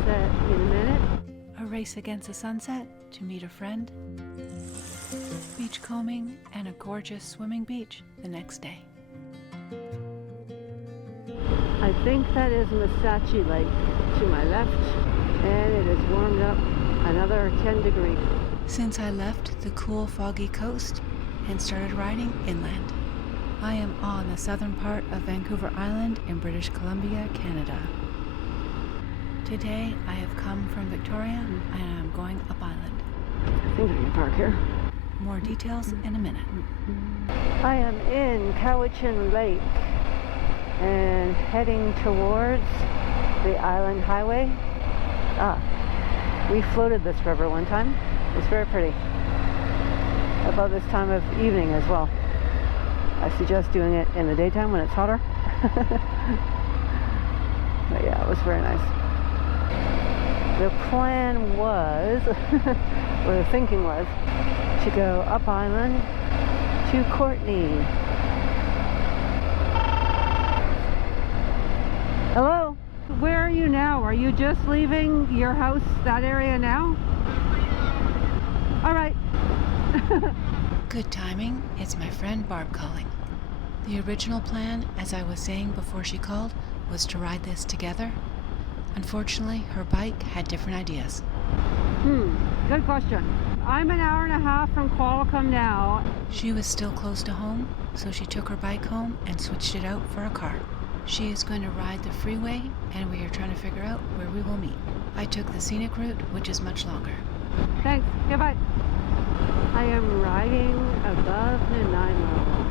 sunset in a minute. A race against the sunset to meet a friend. Beachcombing and a gorgeous swimming beach the next day. I think that is Massachi Lake to my left, and it is warmed up another 10 degrees. Since I left the cool foggy coast and started riding inland, I am on the southern part of Vancouver Island in British Columbia, Canada. Today I have come from Victoria and I am going up island. I think I can park here. More details in a minute. I am in Cowichan Lake and heading towards the Island Highway. We floated this river one time. It's very pretty. About this time of evening as well. I suggest doing it in the daytime when it's hotter. But yeah, it was very nice. The plan was, or the thinking was, to go up island to Courtney. Hello? Where are you now? Are you just leaving your house, that area now? All right. Good timing. It's my friend Barb calling. The original plan, as I was saying before she called, was to ride this together. Unfortunately, her bike had different ideas. Good question. I'm an hour and a half from Qualicum now. She was still close to home, so she took her bike home and switched it out for a car. She is going to ride the freeway, and we are trying to figure out where we will meet. I took the scenic route, which is much longer. Thanks. Goodbye. I am riding above Nanaimo.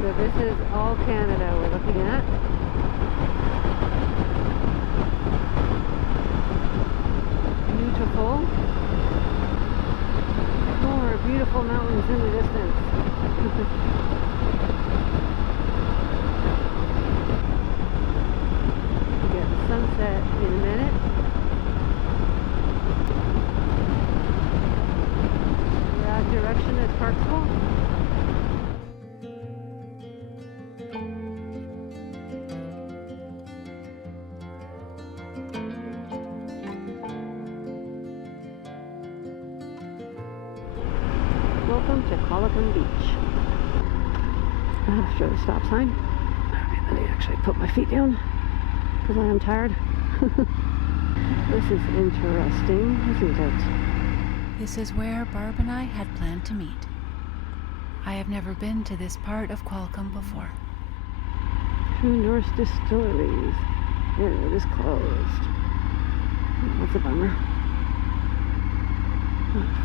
So this is all Canada we're looking at. Beautiful. More beautiful mountains in the distance. We get the sunset in a minute. That direction is Parksville. Welcome to Qualicum Beach. After the stop sign. Alright, let me actually put my feet down because I am tired. This is interesting, isn't it? This is where Barb and I had planned to meet. I have never been to this part of Qualicum before. True North Distilleries. Yeah, it is closed. That's a bummer.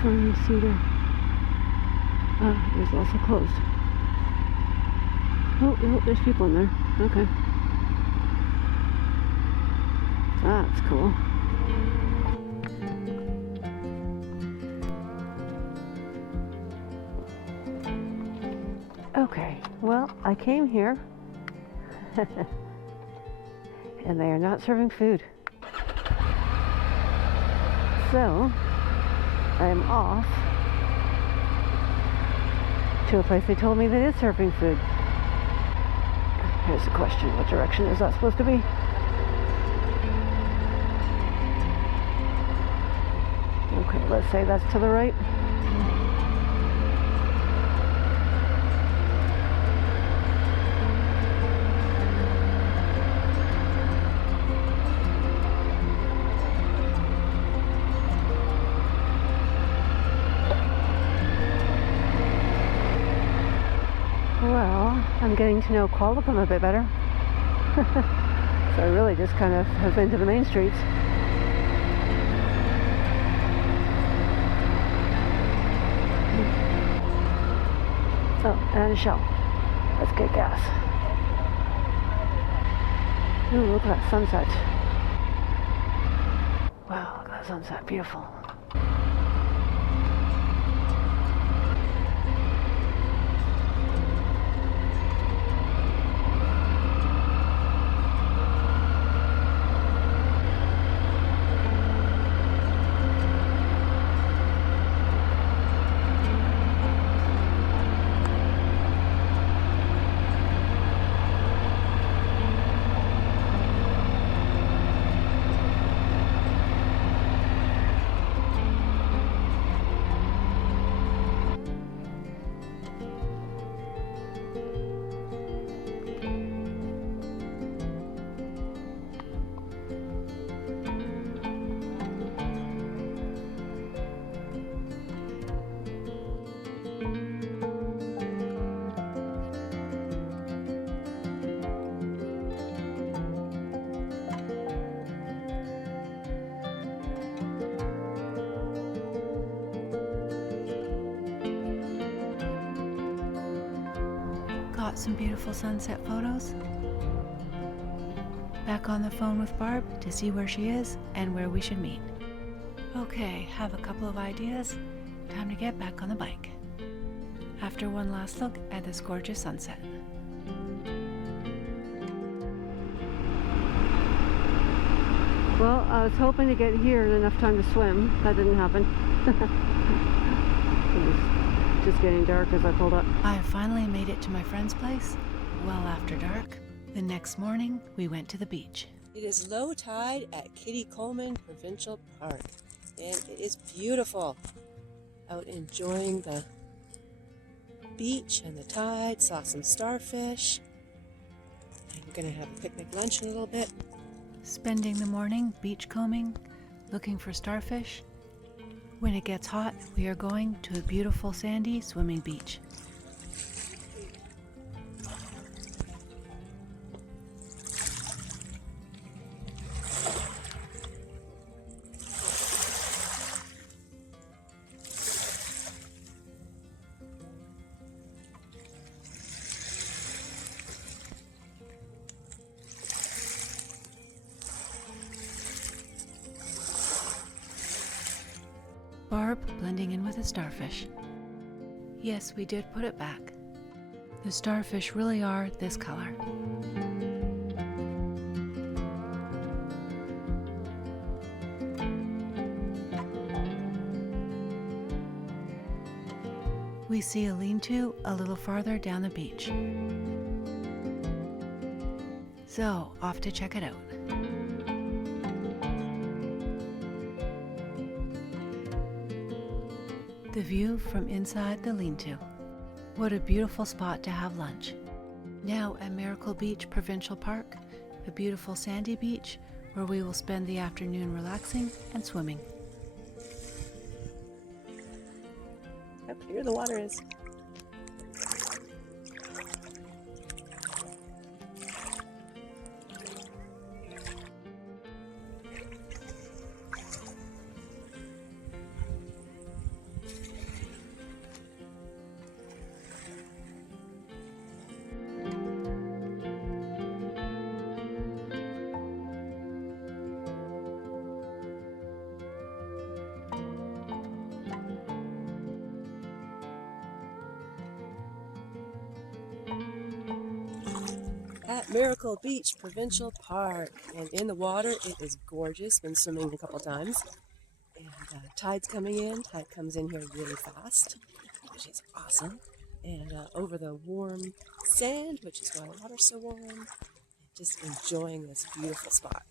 Fern Cedar. It is also closed. Oh, there's people in there. Okay. That's cool. Okay, well, I came here and they are not serving food. So, I'm off to a place they told me that is serving food. Here's the question, what direction is that supposed to be? Okay, let's say that's to the right. Well, I'm getting to know Qualicum a bit better. So I really just kind of have been to the main streets. Oh, and a shell. Let's get gas. Ooh, look at that sunset. Wow, look at that sunset. Beautiful. Some beautiful sunset photos. Back on the phone with Barb to see where she is and where we should meet. Okay, have a couple of ideas. Time to get back on the bike. After one last look at this gorgeous sunset. Well, I was hoping to get here in enough time to swim. That didn't happen. It was just getting dark as I pulled up. I finally made it to my friend's place, well after dark. The next morning, we went to the beach. It is low tide at Kitty Coleman Provincial Park, and it is beautiful. Out enjoying the beach and the tide, saw some starfish, and we're going to have a picnic lunch in a little bit. Spending the morning beachcombing, looking for starfish. When it gets hot, we are going to a beautiful sandy swimming beach. Barb blending in with the starfish. Yes, we did put it back. The starfish really are this color. We see a lean-to a little farther down the beach. So, off to check it out. The view from inside the lean-to. What a beautiful spot to have lunch. Now at Miracle Beach Provincial Park, a beautiful sandy beach where we will spend the afternoon relaxing and swimming. Up here the water is. At Miracle Beach Provincial Park, and in the water it is gorgeous. Been swimming a couple times, and tide's coming in. Tide comes in here really fast, which is awesome. And over the warm sand, which is why the water's so warm. Just enjoying this beautiful spot.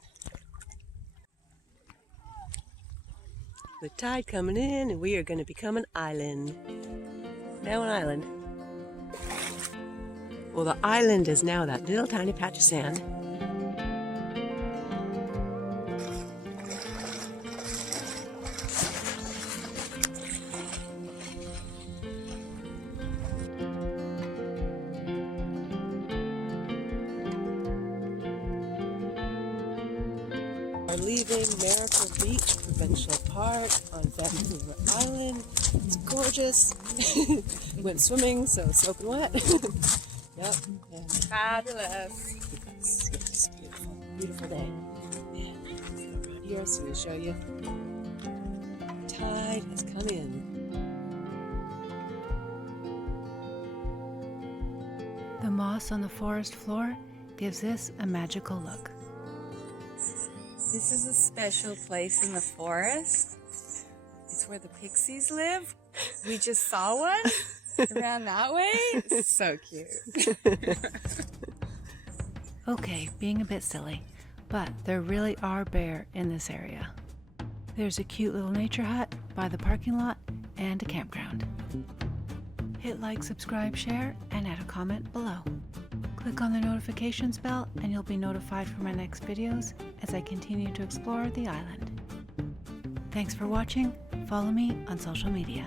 The tide coming in, and we are going to become an island. Now an island. Well, the island is now that little tiny patch of sand. We're leaving Miracle Beach Provincial Park on Vancouver Island. It's gorgeous. Went swimming, so it's soaking wet. Yep. And fabulous. It's beautiful. Beautiful day. And around here, so we'll show you. Tide has come in. The moss on the forest floor gives this a magical look. This is a special place in the forest. It's where the pixies live. We just saw one. Around that way? It's so cute. Okay, being a bit silly, but there really are bear in this area. There's a cute little nature hut by the parking lot and a campground. Hit like, subscribe, share, and add a comment below. Click on the notifications bell and you'll be notified for my next videos as I continue to explore the island. Thanks for watching. Follow me on social media.